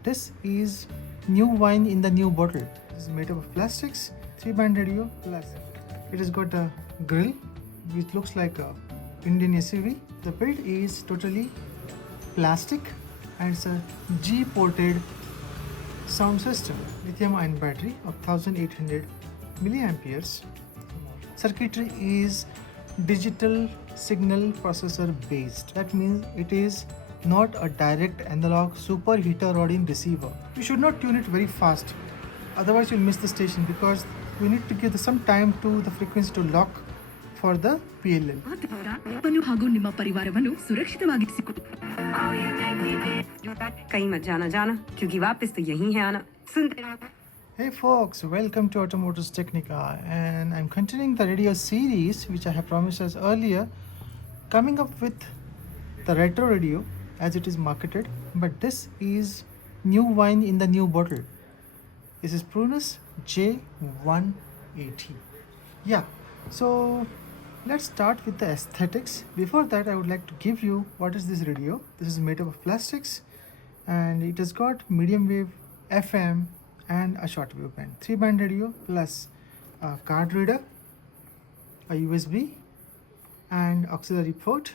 but this is new wine in the new bottle. It is made up of plastics, 3-band radio plus. It has got a grill which looks like a Indian SUV. The build is totally plastic and it's a G-ported sound system. Lithium-ion battery of 1800 milliamperes. Circuitry is digital signal processor based. That means it is not a direct analog superheterodyne receiver. You should not tune it very fast, otherwise you'll miss the station, because we need to give some time to the frequency to lock for the PLL. ಹಾಗೂ ನಿಮ್ಮ ಪರಿವಾರವನ್ನು ಸುರಕ್ಷಿತವಾಗಿರಿಸಿಕೊಳ್ಳಿ. कहीं मत जाना जाना क्योंकि वापस तो यही है आना. सुनते रहो. Hey folks, welcome to Automotives Technica, and I'm continuing the radio series which I have promised us earlier, coming up with the retro radio as it is marketed, but this is new wine in the new bottle. This is Prunus J-180. Yeah, so let's start with the aesthetics. Before that, I would like to give you what is this radio. This is made up of plastics and it has got medium wave, FM and a shortwave band. 3-band radio plus a card reader, a USB and auxiliary port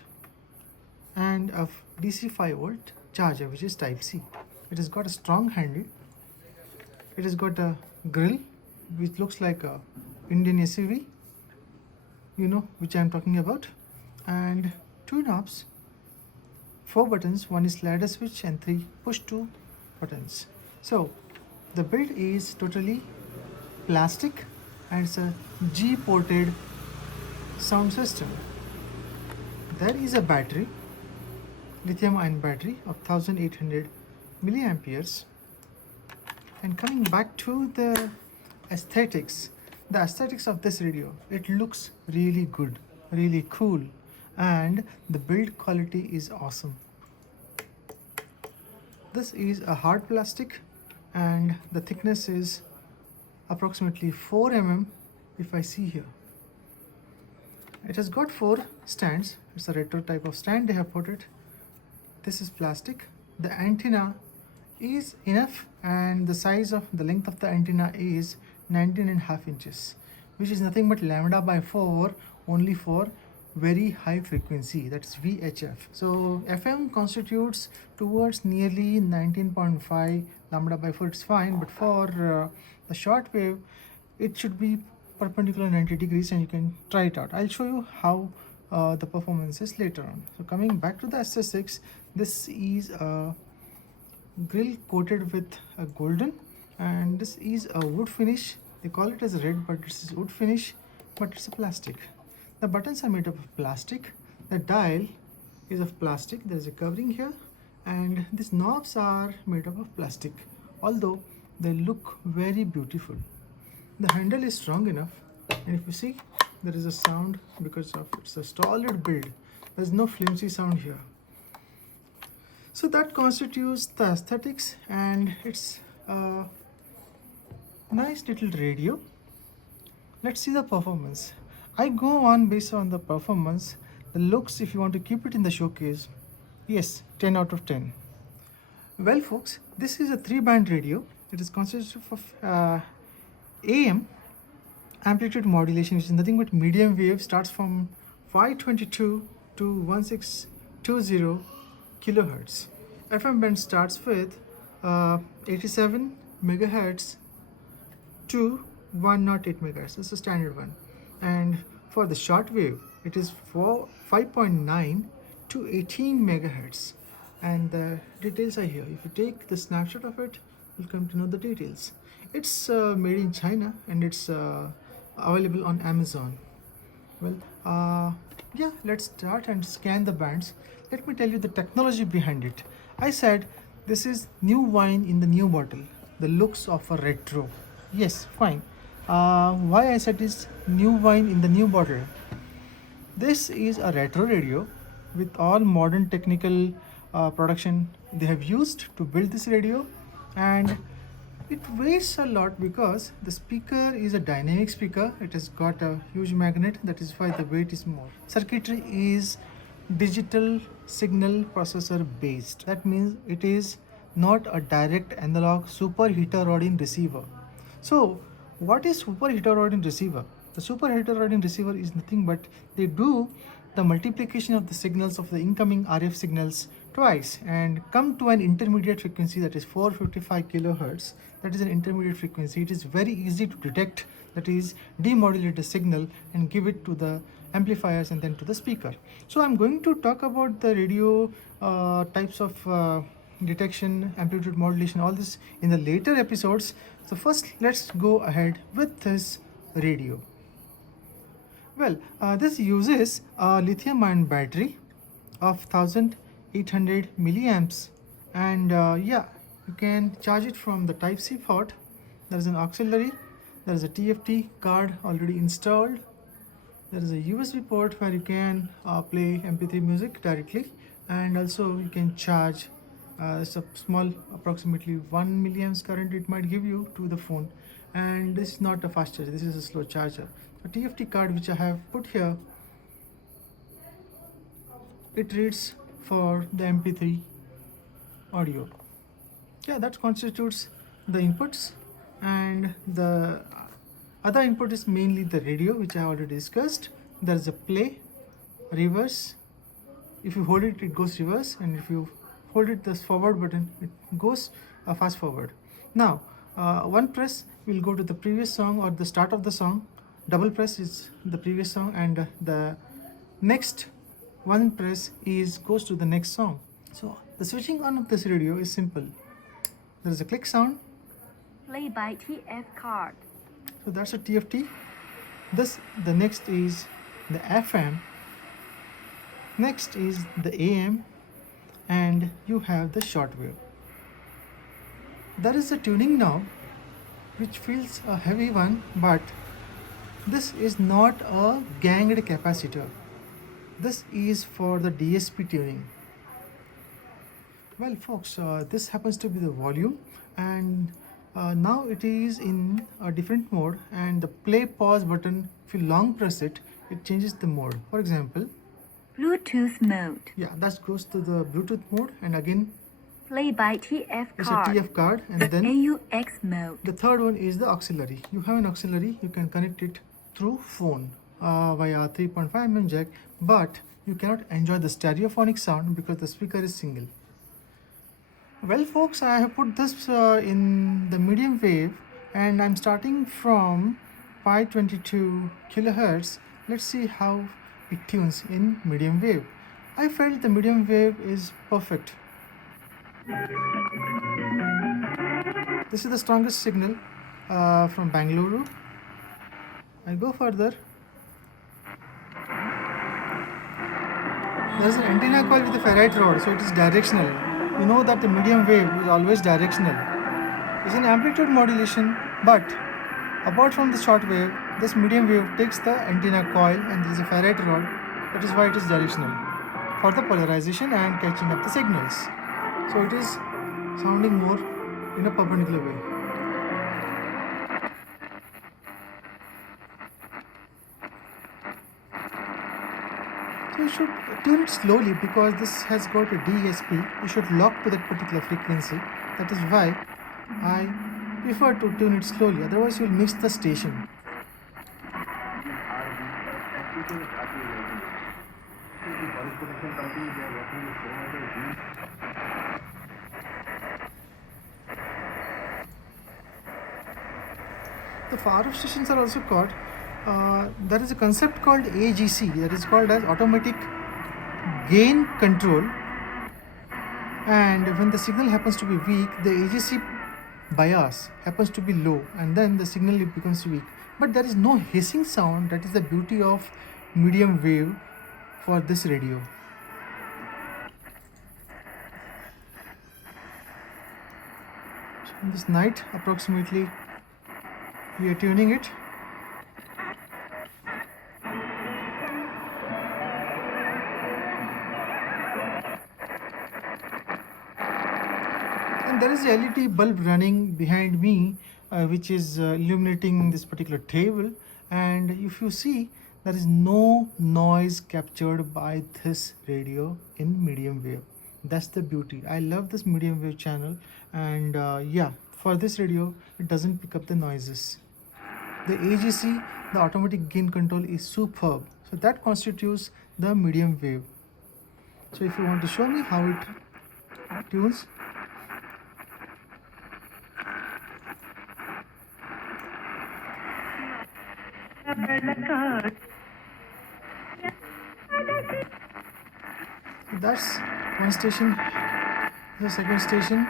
and a DC 5-volt charger which is type C. It has got a strong handle. It has got a grill which looks like a Indian SUV, you know which I am talking about, and 2 knobs, 4 buttons, 1 is slider switch and 3 push to buttons. So the build is totally plastic and it's a G-ported sound system. There is a battery, lithium-ion battery of 1800 milliamperes. And coming back to the aesthetics of this radio, it looks really good, really cool, and the build quality is awesome. This is a hard plastic and the thickness is approximately 4 mm if I see here. It has got 4 stands. It's a retro type of stand they have put it. This is plastic. The antenna is enough and the size of the length of the antenna is 19.5 inches, which is nothing but lambda by 4 only for very high frequency, that's VHF. So FM constitutes towards nearly 19.5, lambda by 4 it's fine, but for the shortwave it should be perpendicular 90 degrees and you can try it out. I'll show you how the performance is later on. So coming back to the SS6, this is a grill coated with a golden and this is a wood finish. They call it as red, but this is wood finish, but it's a plastic. The buttons are made up of plastic. The dial is of plastic. There's a covering here and these knobs are made up of plastic, although they look very beautiful. The handle is strong enough and if you see, there is a sound because of it's a solid build. There's no flimsy sound here. So that constitutes the aesthetics and it's a nice little radio. Let's see the performance. I go on based on the performance. The looks, if you want to keep it in the showcase, yes, 10 out of 10. Well folks, this is a 3-band radio. It is consisted of AM amplitude modulation, which is nothing but medium wave, starts from 522 to 1620 kilohertz. FM band starts with 87 megahertz to 108 megahertz. It's a standard one. And for the shortwave, it is 5.9 to 18 megahertz. And the details are here. If you take the snapshot of it, you'll come to know the details. It's made in China and it's available on Amazon. Well, yeah, let's start and scan the bands. Let me tell you the technology behind it. I said this is new wine in the new bottle, the looks of a retro. Yes, fine. Why I said is new wine in the new bottle. This is a retro radio with all modern technical production they have used to build this radio, and it weighs a lot because the speaker is a dynamic speaker. It has got a huge magnet, that is why the weight is more. Circuitry is digital signal processor based. That means it is not a direct analog superheterodyne receiver. So what is superheterodyne receiver? The superheterodyne receiver is nothing but they do the multiplication of the signals of the incoming RF signals twice and come to an intermediate frequency, that is 455 kilohertz. That is an intermediate frequency. It is very easy to detect, that is demodulate the signal and give it to the amplifiers and then to the speaker. So I'm going to talk about the radio types of detection, amplitude modulation, all this in the later episodes. So first let's go ahead with this radio. Well, this uses a lithium-ion battery of 1800 milliamps, and yeah, you can charge it from the Type-C port. There is an auxiliary, there is a TFT card already installed, there is a USB port where you can play MP3 music directly, and also you can charge it's a small, approximately 1 milliamps current it might give you to the phone. And this is not a fast charger, this is a slow charger. A TFT card which I have put here, it reads for the MP3 audio. Yeah, that constitutes the inputs, and the other input is mainly the radio, which I already discussed. There is a play, reverse. If you hold it, it goes reverse, and if you hold it, this forward button, it goes fast forward. Now, one press will go to the previous song or the start of the song. Double press is the previous song, and the next one press goes to the next song. So the switching on of this radio is simple. There is a click sound. Play by TF card. So that's a TFT. The next is the FM. Next is the AM, and you have the shortwave. There is a tuning knob which feels a heavy one, but this is not a ganged capacitor. This is for the DSP tuning. Well folks, this happens to be the volume, and now it is in a different mode, and the play pause button, if you long press it, it changes the mode. For example, Bluetooth mode. yeah, that goes to the Bluetooth mode, and again Play by TF it's a card. TF card, and then AUX mode. the third one is the auxiliary. You have an auxiliary, you can connect it through phone via 3.5 mm jack, but you cannot enjoy the stereophonic sound because the speaker is single. Well folks, I have put this in the medium wave, and I'm starting from 522 kilohertz. Let's see how it tunes in medium wave. I felt the medium wave is perfect. This is the strongest signal from Bangalore. I go further. There is an antenna coil with a ferrite rod, so it is directional. You know that the medium wave is always directional. It's an amplitude modulation, but apart from the short wave, this medium wave takes the antenna coil and there is a ferrite rod. That is why it is directional for the polarization and catching up the signals. So it is sounding more in a perpendicular way. So you should tune it slowly because this has got a DSP. You should lock to that particular frequency. That is why I prefer to tune it slowly. Otherwise, you will miss the station. The far off stations are also caught. There is a concept called AGC, that is called as automatic gain control, and when the signal happens to be weak, the AGC bias happens to be low, and then the signal becomes weak, but there is no hissing sound. That is the beauty of medium wave for this radio. So in this night approximately we are tuning it. And there is a LED bulb running behind me which is illuminating this particular table, and if you see, there is no noise captured by this radio in medium wave. That's the beauty. I love this medium wave channel, and yeah, for this radio it doesn't pick up the noises. The AGC, the automatic gain control, is superb. So that constitutes the medium wave. So if you want to show me how it tunes, that's one station, the second station.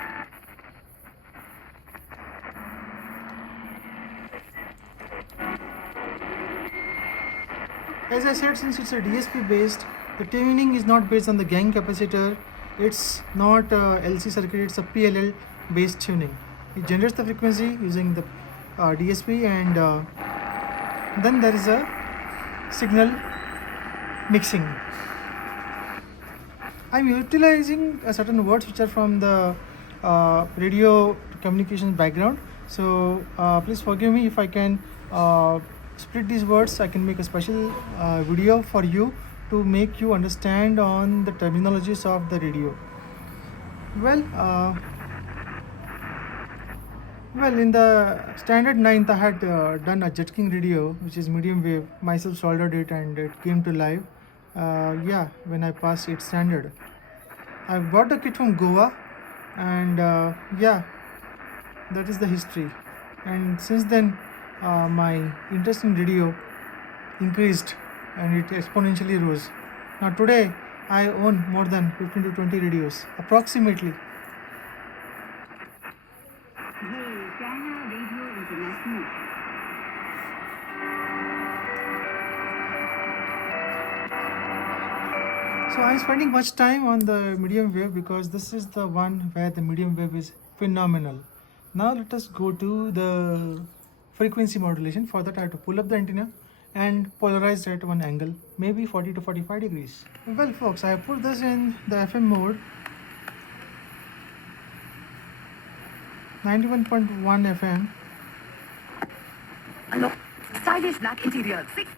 As I said, since it's a DSP based, the tuning is not based on the gang capacitor. It's not a LC circuit, it's a PLL based tuning. It generates the frequency using the DSP, and then there is a signal mixing. I'm utilizing certain words which are from the radio communications background. So please forgive me if I can split these words. I can make a special video for you to make you understand on the terminologies of the radio. Well, in the standard 9th, I had done a jet king radio, which is medium wave. Myself soldered it, and it came to life. Yeah, when I passed 8th standard. I bought the kit from Goa, and yeah, that is the history. And since then, my interest in radio increased, and it exponentially rose. Now today, I own more than 15 to 20 radios, approximately. So I'm spending much time on the medium wave because this is the one where the medium wave is phenomenal. Now let us go to the frequency modulation. For that I have to pull up the antenna and polarize at one angle, maybe 40 to 45 degrees. Well folks, I have put this in the FM mode, 91.1 FM. Hello. Stylish black interior, 6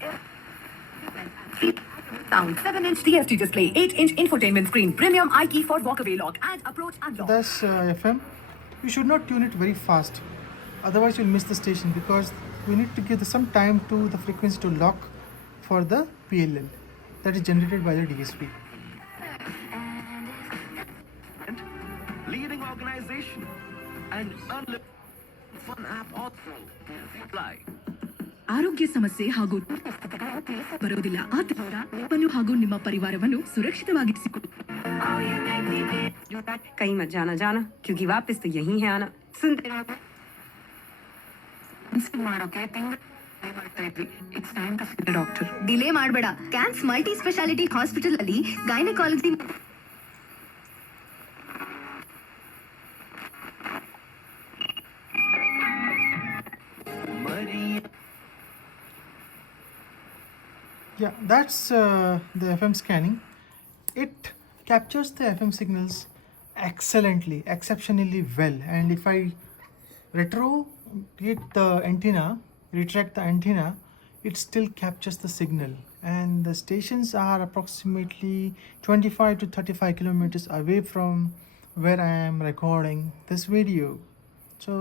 sound, 7-inch TFT display, 8-inch infotainment screen, premium iKey for walkaway lock, and approach unlock. That's FM. You should not tune it very fast, otherwise you'll miss the station, because we need to give some time to the frequency to lock for the PLL that is generated by the DSP. Leading organization and unlimited fun app also. Fly. ಆರೋಗ್ಯ ಸಮಸ್ಯೆ ಹಾಗೂ ಬರೋದಿಲ್ಲ ಆತಂಕವನ್ನು ಹಾಗೂ ನಿಮ್ಮ ಪರಿವಾರವನ್ನು ಸುರಕ್ಷಿತವಾಗಿರಿಸಿಕೊಳ್ಳಿ. कहीं मत जाना जाना, क्योंकि वापस तो यही है आना. सुनते ಡಾಕ್ಟರ್ ಡಿಲೇ ಮಾಡಬೇಡ. ಕ್ಯಾನ್ಸ್ ಮಲ್ಟಿ ಸ್ಪೆಷಾಲಿಟಿ ಹಾಸ್ಪಿಟಲ್ ಅಲ್ಲಿ gynaecology Yeah, that's the FM scanning. It captures the FM signals excellently, exceptionally well. And if I retract the antenna, it still captures the signal. And the stations are approximately 25 to 35 kilometers away from where I am recording this video. So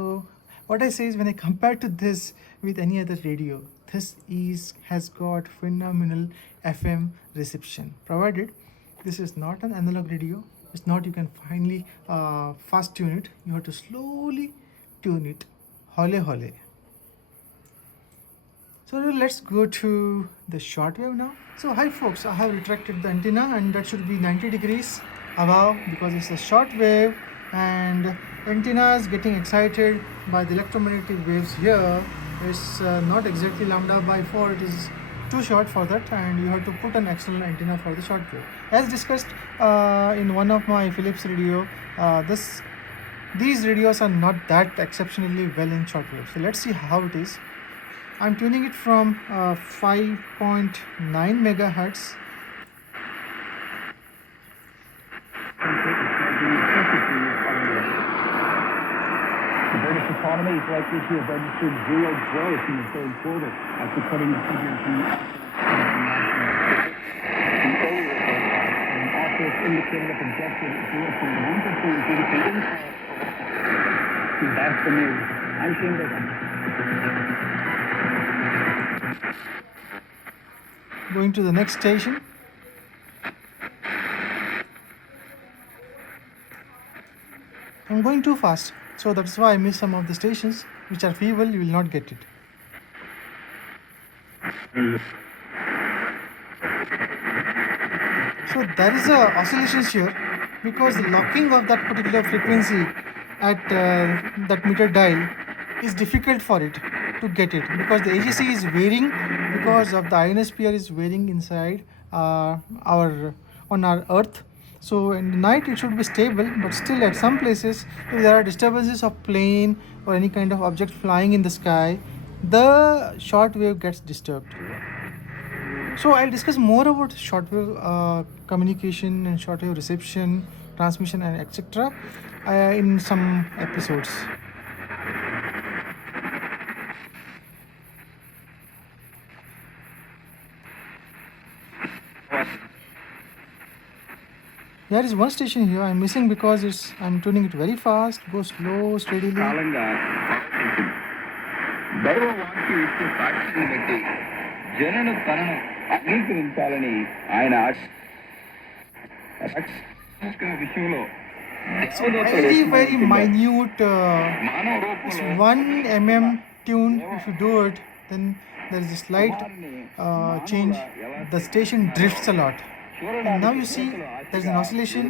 what I say is, when I compare to this with any other radio, this has got phenomenal FM reception. Provided this is not an analog radio, it's not you can finally fast tune it. You have to slowly tune it, hole hole. So let's go to the shortwave now. So hi folks, I have retracted the antenna, and that should be 90 degrees above because it's a shortwave, and antenna is getting excited by the electromagnetic waves here. It's not exactly lambda by 4, it is too short for that, and you have to put an external antenna for the shortwave. As discussed in one of my Philips radio, these radios are not that exceptionally well in shortwave. So let's see how it is. I'm tuning it from 5.9 megahertz. The British economy is likely to have registered zero growth in the third quarter after cutting the figures from the indicator of objective 0.1% That's the news. I'm Shane Bacon. Going to the next station. I'm going too fast, so that's why I miss some of the stations which are feeble. You will not get it. So there is a oscillations here because the locking of that particular frequency at that meter dial is difficult for it to get it because the AGC is varying because of the ionosphere is varying inside our Earth. So in the night it should be stable, but still at some places if there are disturbances of plane or any kind of object flying in the sky, the shortwave gets disturbed. So I'll discuss more about shortwave communication and shortwave reception, transmission, and etc. In some episodes. There is one station here I'm missing because I'm tuning it very fast, go slow, steadily. కాలంగా దైవవాక్య ఇచ్చే సాక్ష్యాన్ని బట్టి జనులు తనను అంగీకరించాలని ఆయన విషయంలో It's very minute. It's 1 mm tune. If you do it, then there is a slight change. The station drifts a lot. And now you see there's an oscillation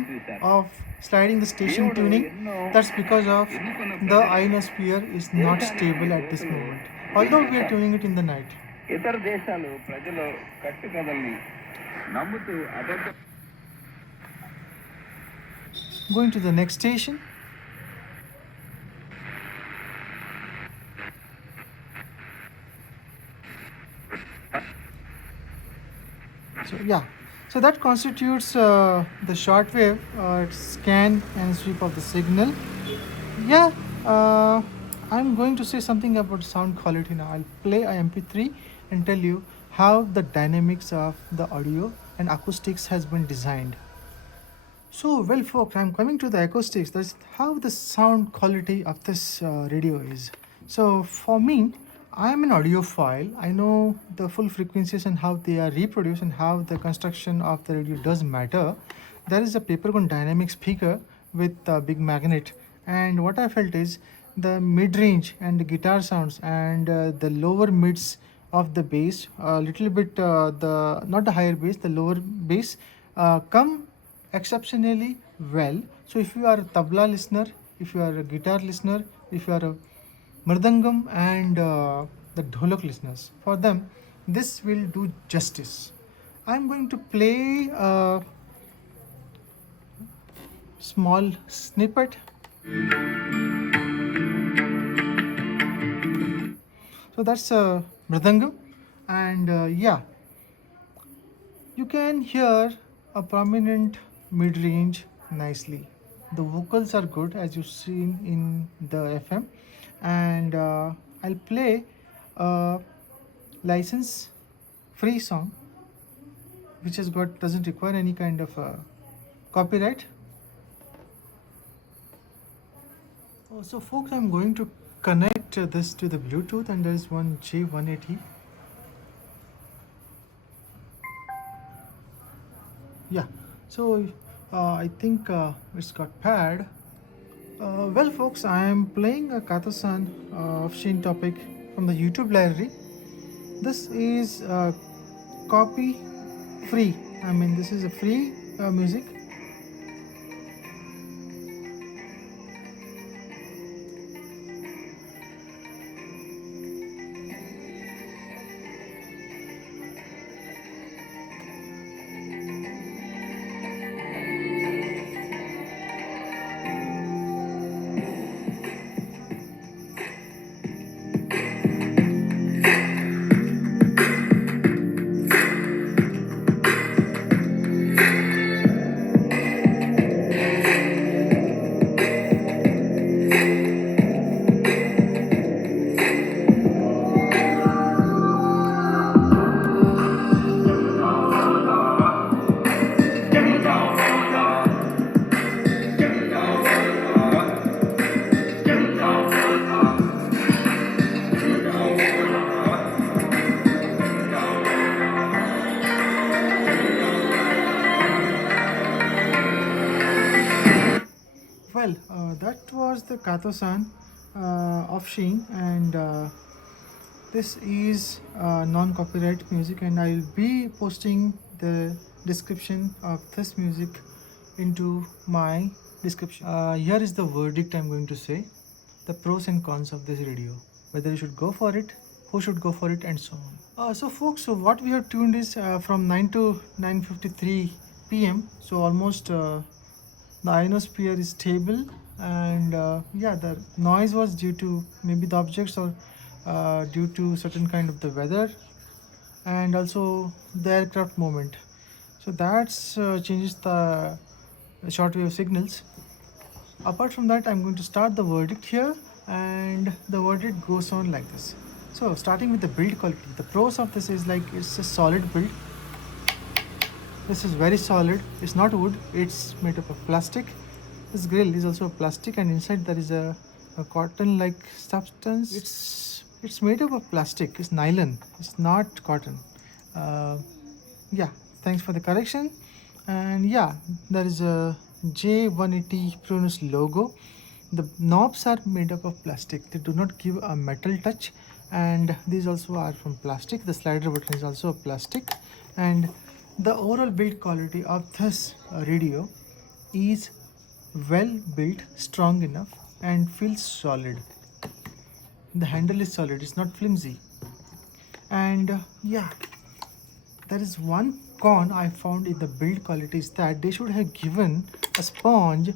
of sliding the station tuning. That's because of the ionosphere is not stable at this moment. Although we are tuning it in the night. ఇతర దేశాలు ప్రజలు కట్టుకథల్ని నమ్ముతూ అబద్ధ Going to the next station. So yeah, so that constitutes the shortwave scan and sweep of the signal. Yeah, I'm going to say something about sound quality now. I'll play a MP3 and tell you how the dynamics of the audio and acoustics has been designed. So, well folks, I'm coming to the acoustics. That's how the sound quality of this radio is. So for me, I'm an audiophile. I know the full frequencies and how they are reproduced and how the construction of the radio does matter. There is a papercone dynamic speaker with a big magnet, and what I felt is the mid-range and the guitar sounds and the lower mids of the bass, a little bit not the higher bass, the lower bass come exceptionally well. So if you are a tabla listener, if you are a guitar listener, if you are a mridangam and the dholak listeners, for them this will do justice. I'm going to play a small snippet. So that's a mridangam, and yeah, you can hear a prominent mid-range nicely. The vocals are good as you've seen in the FM, and I'll play a license free song which doesn't require any kind of copyright. So folks, I'm going to connect this to the Bluetooth, and there is one J-180. Yeah, so I think it's got paired. Well folks, I am playing a Katasan of Shane topic from the YouTube library. This is copy free. I mean, this is a free music. That was the Kato-san of Sheen, and this is non-copyright music, and I'll be posting the description of this music into my description. Here is the verdict I'm going to say, the pros and cons of this radio, whether you should go for it, who should go for it, and so on. So folks, so what we have tuned is from 9 to 9:53 p.m. So almost the ionosphere is stable, and yeah, the noise was due to maybe the objects, or due to certain kind of the weather, and also the aircraft movement. So that's changes the shortwave signals. Apart from that, I'm going to start the verdict here, and the verdict goes on like this. So starting with the build quality, the pros of this is like it's a solid build. This is very solid. It's not wood, it's made up of plastic. This grill is also plastic, and inside there is a cotton like substance. It's made up of plastic. It's nylon, it's not cotton. Yeah, thanks for the correction. And yeah, there is a J-180 Prunus logo. The knobs are made up of plastic. They do not give a metal touch, and these also are from plastic. The slider button is also plastic, and the overall build quality of this radio is well built, strong enough, and feels solid. The handle is solid, it's not flimsy. And yeah, there is one con I found in the build quality is that they should have given a sponge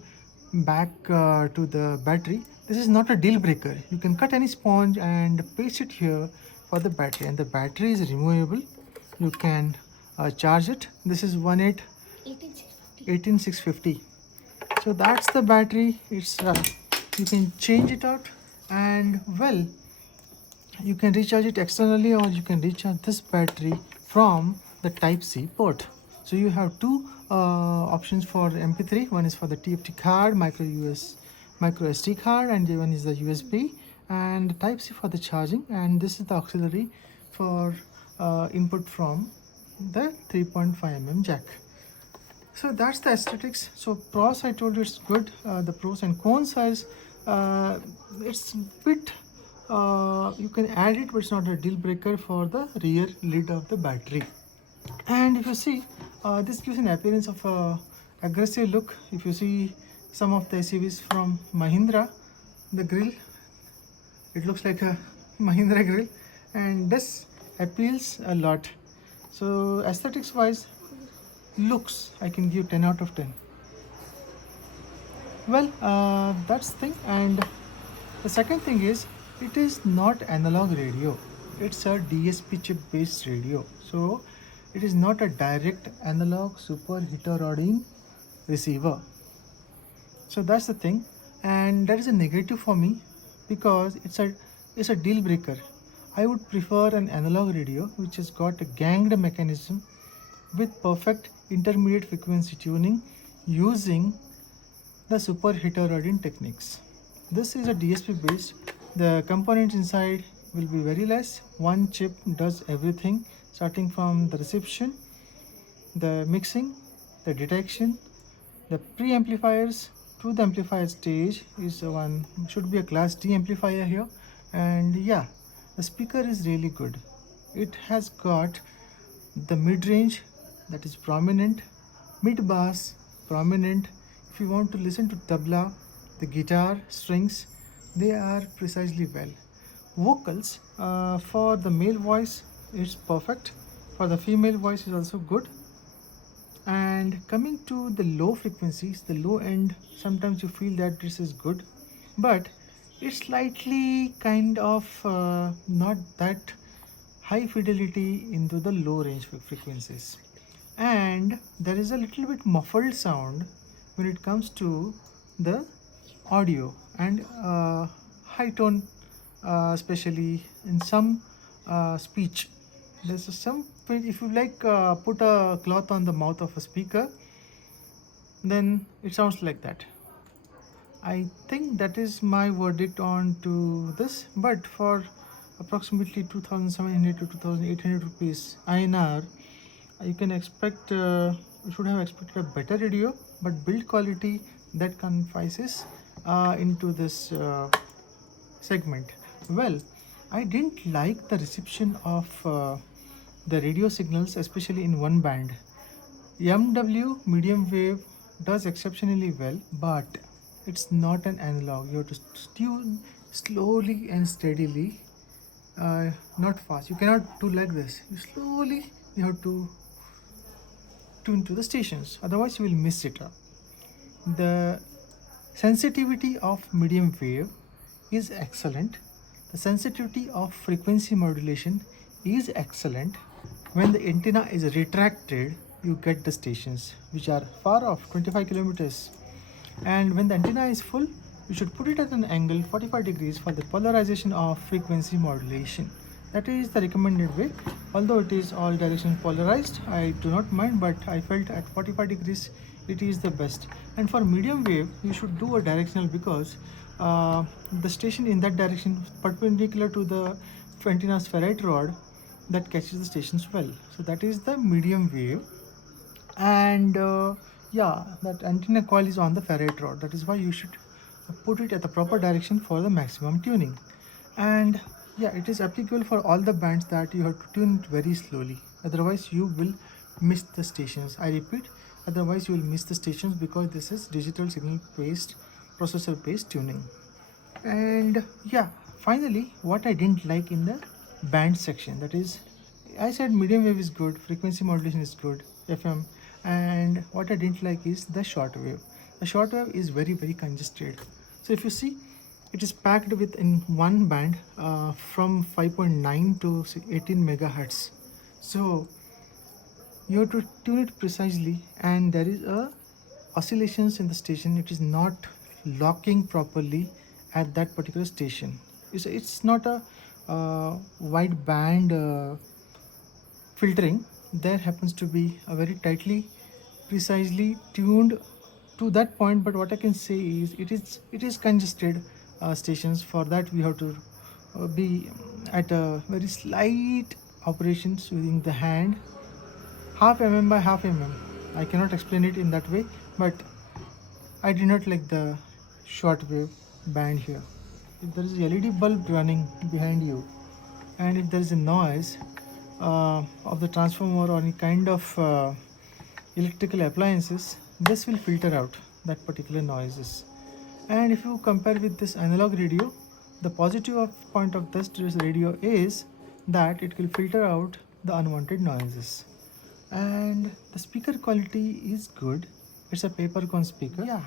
back to the battery. This is not a deal breaker. You can cut any sponge and paste it here for the battery, and the battery is removable. You can charge it. This is 18650. So that's the battery. It's you can change it out, and well, you can recharge it externally, or you can recharge this battery from the Type-C port. So you have two options for MP3. One is for the TFT card, micro SD card, and the one is the USB, and Type-C for the charging, and this is the auxiliary for input from the 3.5 mm jack. So that's the aesthetics. So pros, I told you it's good. The pros and cons is it's bit you can add it, but it's not a deal breaker for the rear lid of the battery. And if you see, this gives an appearance of a aggressive look. If you see some of the SUVs from Mahindra, the grill, it looks like a Mahindra grill, and this appeals a lot. So aesthetics wise, looks, I can give 10 out of 10. Well, that's the thing. And the second thing is, it is not analog radio, it's a DSP chip based radio. So it is not a direct analog superheterodyne receiver. So that's the thing, and that is a negative for me, because it's a deal breaker. I would prefer an analog radio which has got a ganged mechanism with perfect intermediate frequency tuning using the superheterodyne techniques. This is a DSP based. The components inside will be very less. One chip does everything, starting from the reception, the mixing, the detection, the pre-amplifiers to the amplifier stage is one, should be a class D amplifier here. And yeah, the speaker is really good. It has got the mid-range that is prominent, mid-bass prominent. If you want to listen to tabla, the guitar, strings, they are precisely well. Vocals, for the male voice it's perfect, for the female voice is also good. And coming to the low frequencies, the low end, sometimes you feel that this is good, but it's slightly kind of not that high fidelity into the low range frequencies, and there is a little bit muffled sound when it comes to the audio, and high tone, especially in some speech. There's some, if you like put a cloth on the mouth of a speaker, then it sounds like that. I think that is my verdict on to this. But for approximately 2,700 to 2,800 rupees INR, you can expect, you should have expected a better radio, but build quality that confises into this segment? Well, I didn't like the reception of the radio signals, especially in one band. MW medium wave does exceptionally well, but it's not an analog. You have to tune slowly and steadily, not fast. You cannot do like this. You have to tune to the stations, otherwise you will miss it. The sensitivity of medium wave is excellent. The sensitivity of frequency modulation is excellent. When the antenna is retracted, you get the stations which are far off, 25 kilometers. And when the antenna is full, you should put it at an angle 45 degrees for the polarization of frequency modulation. That is the recommended way. Although it is all direction polarized, I do not mind, but I felt at 45 degrees it is the best. And for medium wave, you should do a directional, because the station in that direction perpendicular to the antenna's ferrite rod, that catches the stations well. So that is the medium wave. And yeah, that antenna coil is on the ferrite rod. That is why you should put it at the proper direction for the maximum tuning. And yeah, it is applicable for all the bands that you have to tune it very slowly, otherwise you will miss the stations. I repeat, otherwise you will miss the stations, because this is digital signal based, processor based tuning. And yeah, finally, what I didn't like in the band section, that is, I said medium wave is good, frequency modulation is good, FM, and what I didn't like is the shortwave. The shortwave is very congested. So if you see, it is packed with in one band from 5.9 to 18 megahertz. So you have to tune it precisely, and there is a oscillations in the station. It is not locking properly at that particular station. It's not a wide band filtering. There happens to be a very tightly, precisely tuned to that point. But what I can say is it is congested stations. For that we have to be at a very slight operations using the hand, half mm by half mm. I cannot explain it in that way, but I did not like the shortwave band here. If there is a LED bulb running behind you, and if there is a noise of the transformer or any kind of electrical appliances, this will filter out that particular noises. And if you compare with this analog radio, the positive point of this radio is that it will filter out the unwanted noises. And the speaker quality is good. It's a paper cone speaker. Yeah,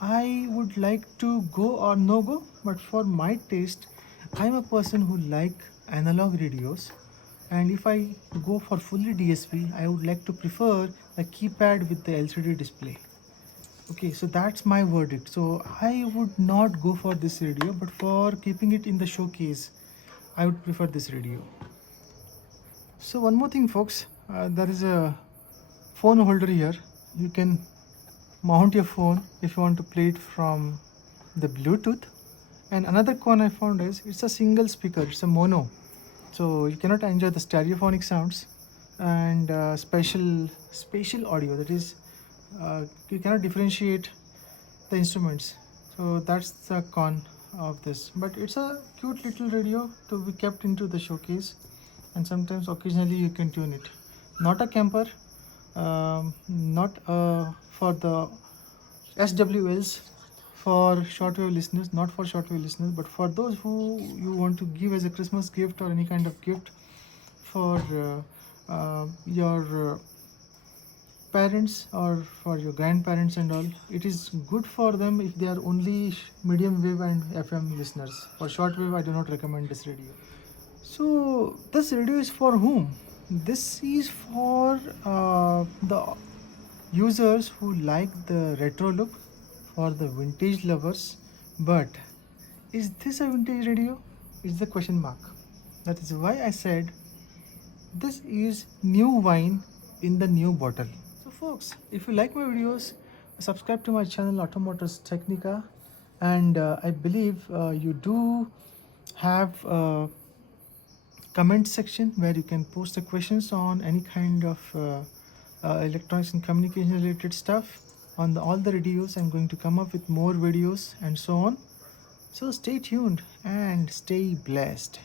I would like to go or no go, but for my taste, I'm a person who like analog radios, and if I go for fully DSP, I would like to prefer a keypad with the LCD display. Okay, so that's my verdict. So I would not go for this radio, but for keeping it in the showcase, I would prefer this radio. So one more thing, folks, there is a phone holder here. You can mount your phone if you want to play it from the Bluetooth. And another con I found is it's a single speaker, it's a mono, so you cannot enjoy the stereophonic sounds and spatial audio. That is, you cannot differentiate the instruments. So that's the con of this. But it's a cute little radio to be kept into the showcase, and sometimes occasionally you can tune it. Not a camper, not for the SWLs, for shortwave listeners, not for shortwave listeners, but for those who you want to give as a Christmas gift or any kind of gift for your parents or for your grandparents and all. It is good for them if they are only medium wave and FM listeners. For shortwave, I do not recommend this radio. So this radio is for whom? This is for the users who like the retro look, for the vintage lovers. But is this a vintage radio? It's the question mark. That is why I said this is new wine in the new bottle. So folks, if you like my videos, subscribe to my channel Automotors Technica, and I believe you do have a comment section where you can post the questions on any kind of electronics and communication related stuff. on all the radios. I'm going to come up with more videos and so on. So stay tuned and stay blessed.